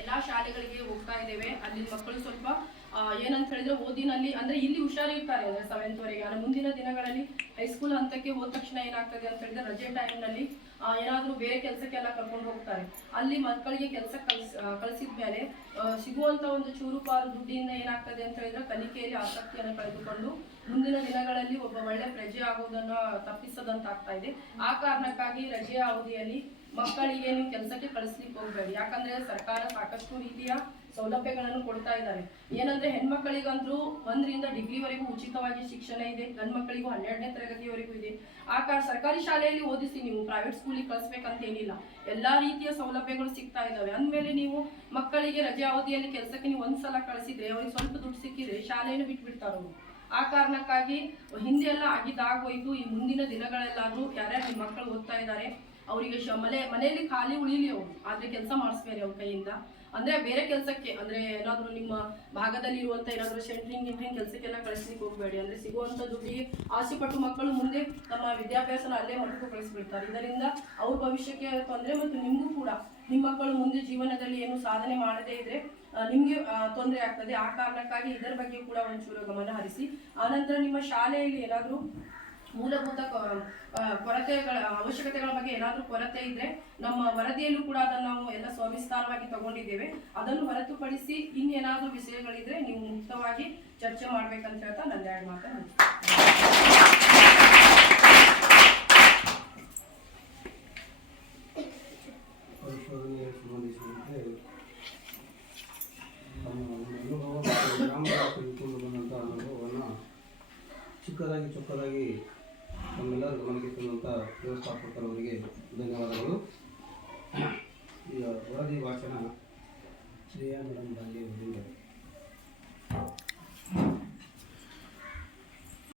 ಎಲ್ಲಾ ಶಾಲೆಗಳಿಗೆ ಹೋಗ್ತಾ ಇದ್ದೇವೆ. ಅಲ್ಲಿ ಮಕ್ಕಳು ಸ್ವಲ್ಪ ಏನಂತ ಹೇಳಿದ್ರೆ ಓದಿನಲ್ಲಿ ಅಂದ್ರೆ ಇಲ್ಲಿ ಹುಷಾರಿರ್ತಾರೆ ಅಂದ್ರೆ 7th ವರೆಗೆ. ಆದ್ರೆ ಮುಂದಿನ ದಿನಗಳಲ್ಲಿ ಹೈಸ್ಕೂಲ್ ಹಂತಕ್ಕೆ ಹೋದ ತಕ್ಷಣ ಏನಾಗ್ತದೆ ಅಂತ ಹೇಳಿದ್ರೆ ರಜೆ ಟೈಮ್ನಲ್ಲಿ ಏನಾದ್ರೂ ಬೇರೆ ಕೆಲಸಕ್ಕೆಲ್ಲ ಕರ್ಕೊಂಡು ಹೋಗ್ತಾರೆ. ಅಲ್ಲಿ ಮಕ್ಕಳಿಗೆ ಕೆಲಸ ಕಳಿಸಿದ್ಮೇಲೆ ಸಿಗುವಂತ ಒಂದು ಚೂರುಪಾರು ದುಡ್ಡಿಂದ ಏನಾಗ್ತದೆ ಅಂತ ಹೇಳಿದ್ರೆ ಕಲಿಕೆಯಲ್ಲಿ ಆಸಕ್ತಿಯನ್ನು ಕಳೆದುಕೊಂಡು ಮುಂದಿನ ದಿನಗಳಲ್ಲಿ ಒಬ್ಬ ಒಳ್ಳೆ ಪ್ರಜೆ ಆಗುವುದನ್ನ ತಪ್ಪಿಸದಂತಾಗ್ತಾ ಇದೆ. ಆ ಕಾರಣಕ್ಕಾಗಿ ರಜೆಯ ಅವಧಿಯಲ್ಲಿ ಮಕ್ಕಳಿಗೆ ನೀವು ಕೆಲಸಕ್ಕೆ ಕಳಿಸ್ಲಿಕ್ಕೆ ಹೋಗ್ಬೇಡಿ. ಯಾಕಂದ್ರೆ ಸರ್ಕಾರ ಸಾಕಷ್ಟು ರೀತಿಯ ಸೌಲಭ್ಯಗಳನ್ನು ಕೊಡ್ತಾ ಇದ್ದಾರೆ. ಏನಂದ್ರೆ ಹೆಣ್ಮಕ್ಕಳಿಗಂತೂ 1ರಿಂದ ಡಿಗ್ರಿವರೆಗೂ ಉಚಿತವಾಗಿ ಶಿಕ್ಷಣ ಇದೆ. ಗಂಡು ಮಕ್ಕಳಿಗೂ 12ನೇ ತರಗತಿವರೆಗೂ ಇದೆ. ಸರ್ಕಾರಿ ಶಾಲೆಯಲ್ಲಿ ಓದಿಸಿ, ನೀವು ಪ್ರೈವೇಟ್ ಸ್ಕೂಲಿಗೆ ಕಳಿಸ್ಬೇಕಂತ ಏನಿಲ್ಲ. ಎಲ್ಲಾ ರೀತಿಯ ಸೌಲಭ್ಯಗಳು ಸಿಗ್ತಾ ಇದಾವೆ. ಅಂದ್ಮೇಲೆ ನೀವು ಮಕ್ಕಳಿಗೆ ರಜೆ ಅವಧಿಯಲ್ಲಿ ಕೆಲಸಕ್ಕೆ ನೀವು ಒಂದ್ಸಲ ಕಳಿಸಿದ್ರೆ ಅವ್ರಿಗೆ ಸ್ವಲ್ಪ ದುಡ್ಡು ಸಿಕ್ಕಿದ್ರೆ ಶಾಲೆಯನ್ನು ಬಿಟ್ಬಿಡ್ತಾರ. ಆ ಕಾರಣಕ್ಕಾಗಿ ಹಿಂದೆ ಎಲ್ಲ ಆಗಿದ್ದಾಗೋಯ್ತು. ಈ ಮುಂದಿನ ದಿನಗಳೆಲ್ಲಾದ್ರೂ ಯಾರ್ಯಾರು ನಿಮ್ಮ ಮಕ್ಕಳು ಓದ್ತಾ ಇದ್ದಾರೆ ಅವರಿಗೆ ಮನೆಯಲ್ಲಿ ಖಾಲಿ ಉಳಿಲಿ ಅವರು, ಆದ್ರೆ ಕೆಲಸ ಮಾಡಿಸ್ಬೇಡಿ ಅವ್ರ ಕೈಯಿಂದ. ಅಂದ್ರೆ ಬೇರೆ ಕೆಲಸಕ್ಕೆ ಅಂದ್ರೆ ಏನಾದ್ರು ನಿಮ್ಮ ಭಾಗದಲ್ಲಿ ಇರುವಂತ ಏನಾದ್ರು ಸೆಂಟ್ರಿಂಗ್ ಕೆಲಸಕ್ಕೆಲ್ಲ ಕಳಿಸ್ಲಿಕ್ಕೆ ಹೋಗ್ಬೇಡಿ. ಅಂದ್ರೆ ಸಿಗುವಂತ ದುಡ್ಡಿಗೆ ಆಸೆ ಪಟ್ಟು ಮಕ್ಕಳು ಮುಂದೆ ತಮ್ಮ ವಿದ್ಯಾಭ್ಯಾಸನ ಅಲ್ಲೇ ಮಟ್ಟಕ್ಕೂ ಕಳಿಸ್ಬಿಡ್ತಾರೆ. ಇದರಿಂದ ಅವ್ರ ಭವಿಷ್ಯಕ್ಕೆ ತೊಂದರೆ ಮತ್ತು ನಿಮಗೂ ಕೂಡ ನಿಮ್ಮ ಮಕ್ಕಳು ಮುಂದೆ ಜೀವನದಲ್ಲಿ ಏನು ಸಾಧನೆ ಮಾಡದೇ ಇದ್ರೆ ನಿಮ್ಗೆ ತೊಂದರೆ ಆಗ್ತದೆ. ಆ ಕಾರಣಕ್ಕಾಗಿ ಇದರ ಬಗ್ಗೆ ಕೂಡ ಒಂಚೂರು ಗಮನ ಹರಿಸಿ. ಆನಂತರ ನಿಮ್ಮ ಶಾಲೆಯಲ್ಲಿ ಏನಾದ್ರೂ ಮೂಲಭೂತ ಕೊರತೆಗಳ ಅವಶ್ಯಕತೆಗಳ ಬಗ್ಗೆ ಏನಾದ್ರೂ ಕೊರತೆ ಇದ್ರೆ ನಮ್ಮ ವರದಿಯಲ್ಲೂ ಕೂಡ ಅದನ್ನು ನಾವು ಎಲ್ಲ ಸವಿಸ್ತಾರವಾಗಿ ತಗೊಂಡಿದ್ದೇವೆ. ಅದನ್ನು ಹೊರತುಪಡಿಸಿ ಇನ್ನೇನಾದ್ರೂ ವಿಷಯಗಳಿದ್ರೆ ನೀವು ಮುಕ್ತವಾಗಿ ಚರ್ಚೆ ಮಾಡ್ಬೇಕಂತ ಹೇಳ್ತಾ ನನ್ನ 2 ಮಾತನ್ನು ಪರಿಶೋಧನೆಗೆ ಸಂಬಂಧಿಸಿದಂತೆ ಗ್ರಾಮದಲ್ಲಿ ತಿಳ್ಕೊಂಡು ಬಂದಂಥ ಅನುಭವವನ್ನು ಚೊಕ್ಕದಾಗಿ ನಮ್ಮೆಲ್ಲರ ಗಮನಕ್ಕೆ ತಂದಂಥ ವ್ಯವಸ್ಥಾಪಕರವರಿಗೆ ಧನ್ಯವಾದಗಳು. ಈಗ ವರದಿ ಭಾಷಣ ಶ್ರೇಯಾ ಮೇಡಮ್ ಬಗ್ಗೆ